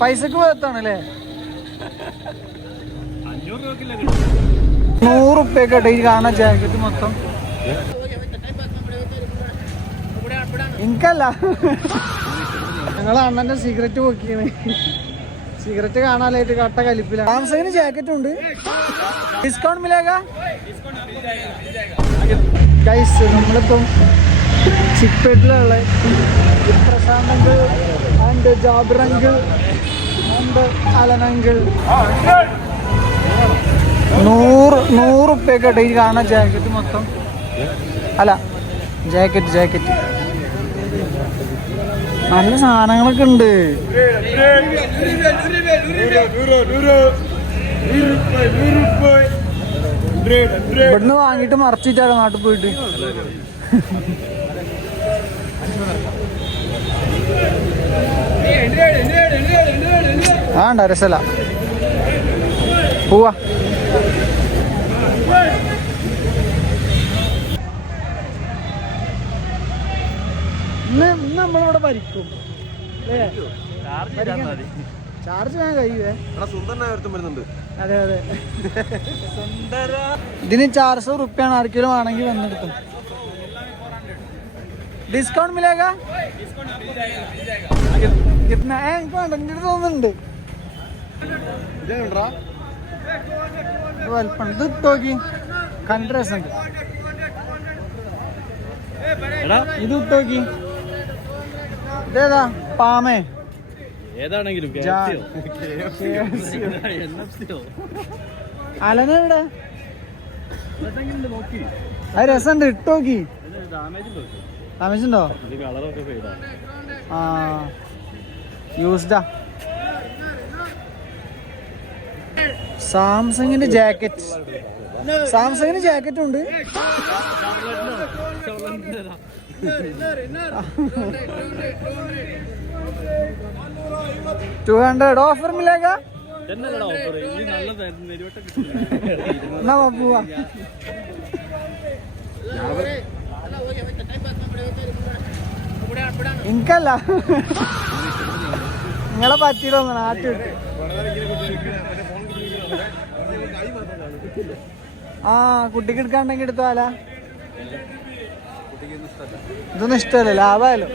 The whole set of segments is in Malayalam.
പൈസക്ക് വേർത്താണല്ലേ? 100 റുപ്യക്ക് ഈ കാണുന്ന ജാക്കറ്റ് മൊത്തം. എനിക്കല്ല, ഞങ്ങളെ അണ്ണന്റെ സിഗരറ്റ് പൊക്കിയാണ്. സിഗരറ്റ് കാണാനായിട്ട് കട്ട കലിപ്പിലാണ്. സാംസങ്ങിന് ജാക്കറ്റും ഉണ്ട്. ഡിസ്കൗണ്ട് മിലേഗാ ഗൈസ്? നമ്മളിപ്പം ചിക്പേട്ടിലുള്ള Prashant uncle and Jabir uncle and Alan uncle 100 റുപ്യക്ക് ഈ കാണുന്ന ജാക്കറ്റ് മൊത്തം. അല്ല, ജാക്കറ്റ് നല്ല സാധനങ്ങളൊക്കെ ഉണ്ട്. ഇവിടുന്ന് വാങ്ങിട്ട് മറച്ചിട്ടാണ് നാട്ടിൽ പോയിട്ട്. ആണ്ട രസല്ല, പോവാ. ഇന്ന് നമ്മളിവിടെ ഭരിക്കും. ചാർജ് ഞാൻ കഴിയുവേ. അതെ അതെ, ഇതിന് 400 റുപ്യാണ്. ആർക്കെങ്കിലും ആണെങ്കിൽ വന്നെടുക്കും. ഡിസ്കൗണ്ട് മിലേഗാ? എനിക്ക് വേണ്ട, എൻ്റെ അടുത്ത് തോന്നുന്നുണ്ട്. വലുപ്പം ഇത് ഇട്ടോക്കി, കണ്ട രസമുണ്ട്. ഇത് ഇട്ടോക്കി. ഇതേതാ? പാമേ ഏതാണെങ്കിലും അലനെവിടെ? അത് രസമുണ്ട്, ഇട്ടോക്കി. ഡാമേജ് ഉണ്ടോ? ആ, യൂസ്ഡാ. സാംസങ്ങിന്റെ ജാക്കറ്റ്, സാംസങ്ങിന് ജാക്കറ്റും ഉണ്ട്. $200 ഓഫർ മിലേഗാ? എന്നാ പോവാ. എനിക്കല്ല, നിങ്ങളെ പറ്റിയിട്ടൊന്നും നാട്ടിൽ. ആ, കുട്ടിക്ക് എടുക്കാണ്ടെങ്കിൽ എടുത്താല. ഇതൊന്നും ഇഷ്ടമല്ല, ലാഭമായാലോ.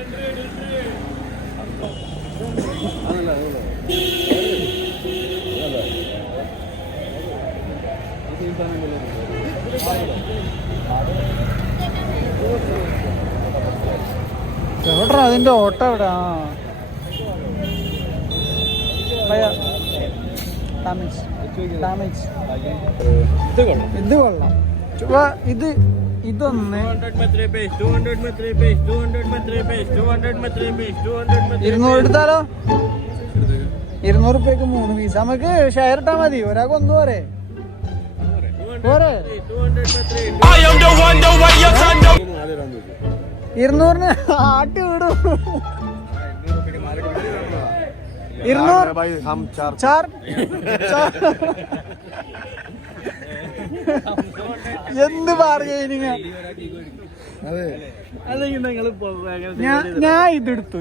എവിടാ അതിന്റെ ഓട്ടം? എവിടെ? ഇത് കൊള്ളാം. ഇതൊന്ന് 200 എടുത്താലോ? 200 റുപ്യക്ക് 3 പീസ്. നമുക്ക് ഷെയർ ഇട്ടാ മതി, ഒരാൾക്ക് ഒന്ന് പോരെ? 200-ന് ആട്ടി വിടും. 200 ചാർ എന്ത് ബാർഗൈനിങ്. ഞാൻ ഇതെടുത്തു.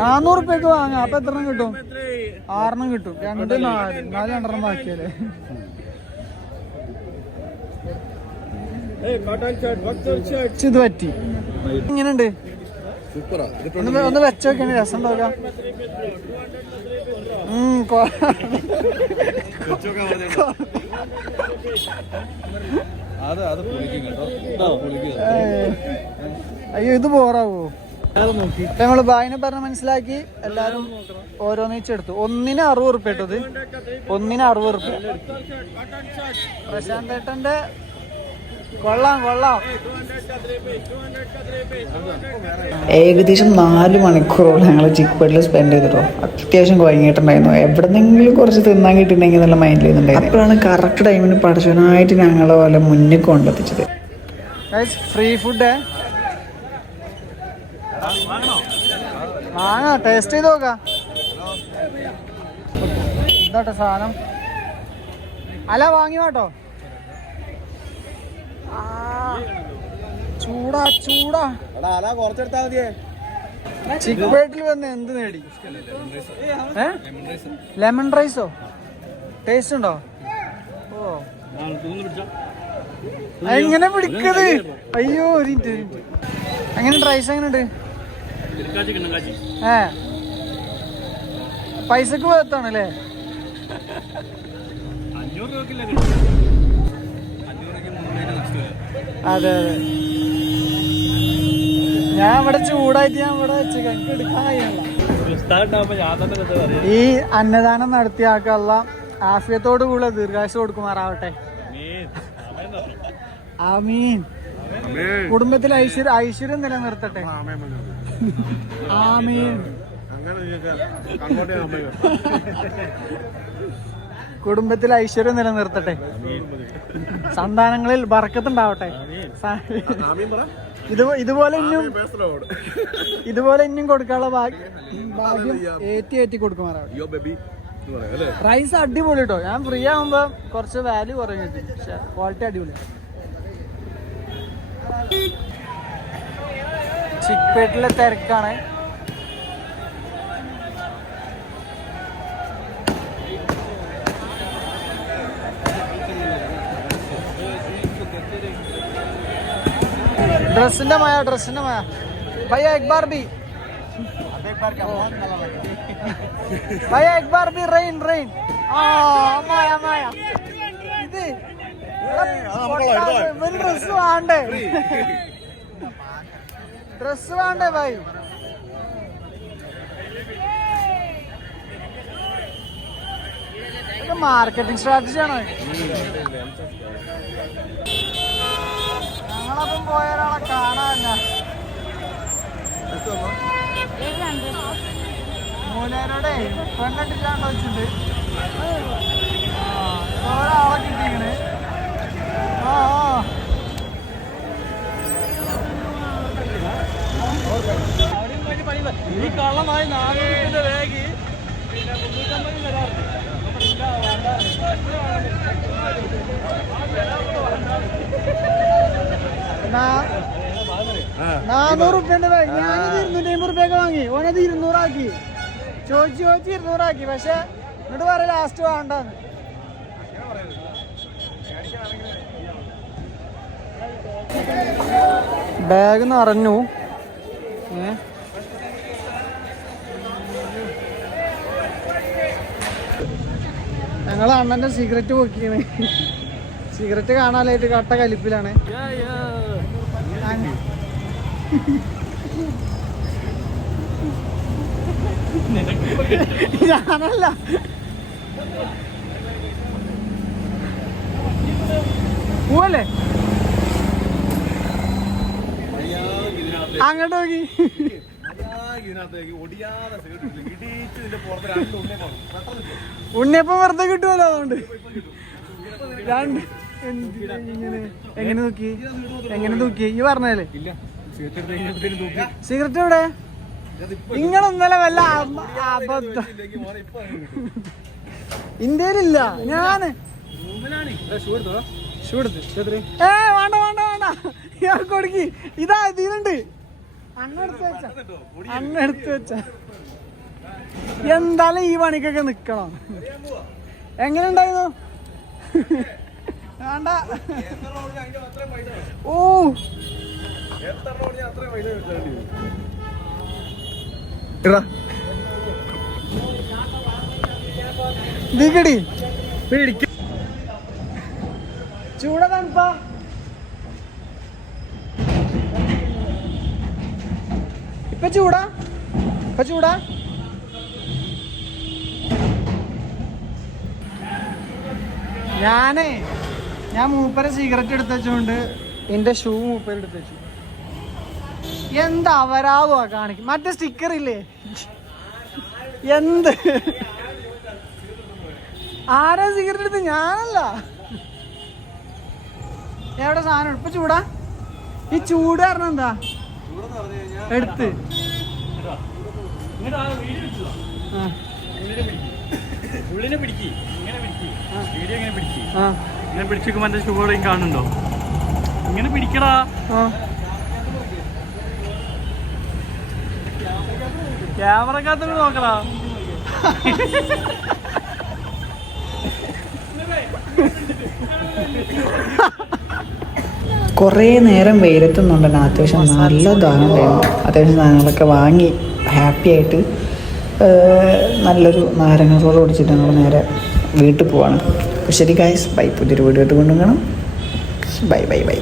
400 റുപ്യക്ക് വാങ്ങാം. അപ്പൊ എത്ര കിട്ടും? 6 കിട്ടും. 2, 4 രണ്ടെണ്ണം ബാക്കിയല്ലേ? ഇത് പറ്റി. ഇങ്ങനെയുണ്ട്. ഒന്ന് വെച്ചോക്കാണ്, രസം ഉണ്ടാക്കാം. അയ്യോ, ഇത് ബോറാവോ? നമ്മള് ബായിനെ പറഞ്ഞ് മനസ്സിലാക്കി എല്ലാരും ഓരോന്നിച്ചെടുത്തു. ഒന്നിന് 60 റുപ്യ ഇട്ടത്. ഒന്നിന് 60 റുപ്യ. പ്രശാന്ത് ഏട്ടന്റെ കൊള്ളാം. ഏകദേശം 4 മണിക്കൂറോളം ഞങ്ങൾ ചിക്പേട്ടിൽ സ്പെൻഡ് ചെയ്തിട്ടോ. അത്യാവശ്യം കുഴങ്ങിയിട്ടുണ്ടായിരുന്നു. എവിടെന്നെങ്കിലും കുറച്ച് തിന്നാൻ കിട്ടിയിട്ടുണ്ടെങ്കിൽ നല്ല മൈൻഡിൽ ചെയ്യുന്നുണ്ടായിരുന്നു. അപ്പോഴാണ് കറക്റ്റ് ടൈമിന് പഠിച്ചവനായിട്ട് ഞങ്ങളെ പോലെ മുന്നിൽ കൊണ്ടെത്തിച്ചത്. ഫ്രീ ഫുഡ് വാങ്ങാ, ടേസ്റ്റ് ചെയ്ത് നോക്കാം. ഇതാട്ടെ സാധനം. അല വാങ്ങി കേട്ടോ. ചൂടാ. ചിക്ക്പേട്ടിൽ വന്ന് എന്ത് നേടി? ലെമൺ റൈസോ? ടേസ്റ്റ് ഉണ്ടോ? ഓ എങ്ങനെ പിടിക്കത്? അയ്യോ ഒരു മിനിറ്റ്. എങ്ങനെയുണ്ട് റൈസ്? എങ്ങനെയുണ്ട്? പൈസക്ക് പോകത്താണല്ലേ? അതെ അതെ. ഞാൻ ഇവിടെ ചൂടായിട്ട് ഞാൻ ഇവിടെ ചിക്കൻ എടുക്കാൻ കഴിയല്ല. ഈ അന്നദാനം നടത്തിയ ആൾക്കുള്ള ആഫിയത്തോടു കൂടെ ദീർഘായുസ് കൊടുക്കുമാറാവട്ടെ. ആമീൻ. കുടുംബത്തിൽ ഐശ്വര്യം നിലനിർത്തട്ടെ. ആമീൻ. കുടുംബത്തിൽ ഐശ്വര്യം നിലനിർത്തട്ടെ. സന്താനങ്ങളിൽ ബർക്കത്തുണ്ടാവട്ടെ. ഇതുപോലെ ഇനിയും കൊടുക്കാനുള്ള ഭാഗ്യം ഏറ്റി കൊടുക്കുമാറാവട്ടെ. റൈസ് അടിപൊളി കേട്ടോ. ഞാൻ ഫ്രീ ആകുമ്പോ കുറച്ച് വാല്യൂ കുറയും കിട്ടും, പക്ഷെ ക്വാളിറ്റി അടിപൊളി. ചിക്ക്പേട്ടിലെ തിരക്കാണ്. ड्रेसिंग माया भैया एक बार भी भैया एक बार भी रेन माया ഇത് ഡ്രസ് വേണ്ടേ ഭായി? ഇത് മാർക്കറ്റിംഗ് സ്ട്രാറ്റജി ആണോ? ഞങ്ങളപ്പം പോയ ഒരാളെ കാണാനല്ല. മൂലേരോടെ പെണ്ണിട്ടില്ലാണ്ട് വെച്ചിട്ടുണ്ട്. ഒരാളെ കിട്ടിയിക്കണ്. ഈ കള്ളമായി 400 ബാഗ് പിന്നെ 350 തരാറുണ്ട്. 400 റുപ്യന്റെ ബാഗ്. ഞാനത് 250 റുപ്യൊക്കെ വാങ്ങി. ഓനത് 200 ആക്കി. ചോദിച്ച് 200 ആക്കി. പക്ഷെ എന്നിട്ട് പറയാം ലാസ്റ്റ് വേണ്ടെന്ന്. ബാഗ് നിറഞ്ഞു. ഞങ്ങളെ അണ്ണന്റെ സിഗരറ്റ് പൊക്കിയാണ്. സിഗരറ്റ് കാണാനായിട്ട് കട്ട കലിപ്പിലാണ്. ഞാനല്ല, പോവല്ലേ അങ്ങോട്ട് നോക്കി. ഉണ്ണിയപ്പം വെറുതെ കിട്ടുമല്ലോ. അതുകൊണ്ട് എങ്ങനെ നോക്കി ഈ പറഞ്ഞല്ലേ? സിഗരറ്റ് എവിടെ? ഇങ്ങളൊന്നല്ല വല്ല അബദ്ധം. ഇന്ത്യയിലില്ല. ഞാന് വേണ്ട ഞാൻ കൊടുക്കി. ഇതാ ഇതിലുണ്ട്. അന്നെടുത്ത് വെച്ച എന്തായാലും ഈ പണിക്കൊക്കെ നിക്കണം. എങ്ങനെ ഉണ്ടായിരുന്നു? വേണ്ട. ഓ ദിഗടി ചൂട തണുപ്പാ. ഇപ്പൊ ചൂടാ. ഞാൻ മൂപ്പരെ സിഗരറ്റ് എടുത്ത് വെച്ചോണ്ട് എന്റെ ഷൂ മൂപ്പര് എടുത്ത് വെച്ചു. എന്താ അവരാവോ കാണിക്കും. മറ്റേ സ്റ്റിക്കർ ഇല്ലേ? എന്ത് ആരാ സിഗരറ്റ് എടുത്ത്? ഞാനല്ല. എവിടെ സാധനം? ഇപ്പൊ ചൂടാ. ഈ ചൂട് കാരണം എന്താ എടുത്ത് ഇങ്ങനെ പിടിച്ചിരിക്കുമ്പോ എന്റെ ഷുഗർ കാണുന്നുണ്ടോ? ഇങ്ങനെ പിടിക്കടാ. ക്യാമറക്കകത്ത് നോക്കടാ. കുറേ നേരം വെയിലത്തുന്നുണ്ട്. അത്യാവശ്യം നല്ല ദാഹം ഉണ്ടായിരുന്നു. അത്യാവശ്യം സാധനങ്ങളൊക്കെ വാങ്ങി ഹാപ്പി ആയിട്ട് നല്ലൊരു നാരങ്ങ റോഡ് ഓടിച്ചിട്ട് ഞങ്ങൾ നേരെ വീട്ടിൽ പോവാണ്. അപ്പോൾ ശരി ഗായ്സ്, ബൈ. പുതിയൊരു വീഡിയോ ആയിട്ട് കൊണ്ടുപോകണം. Bye bye bye.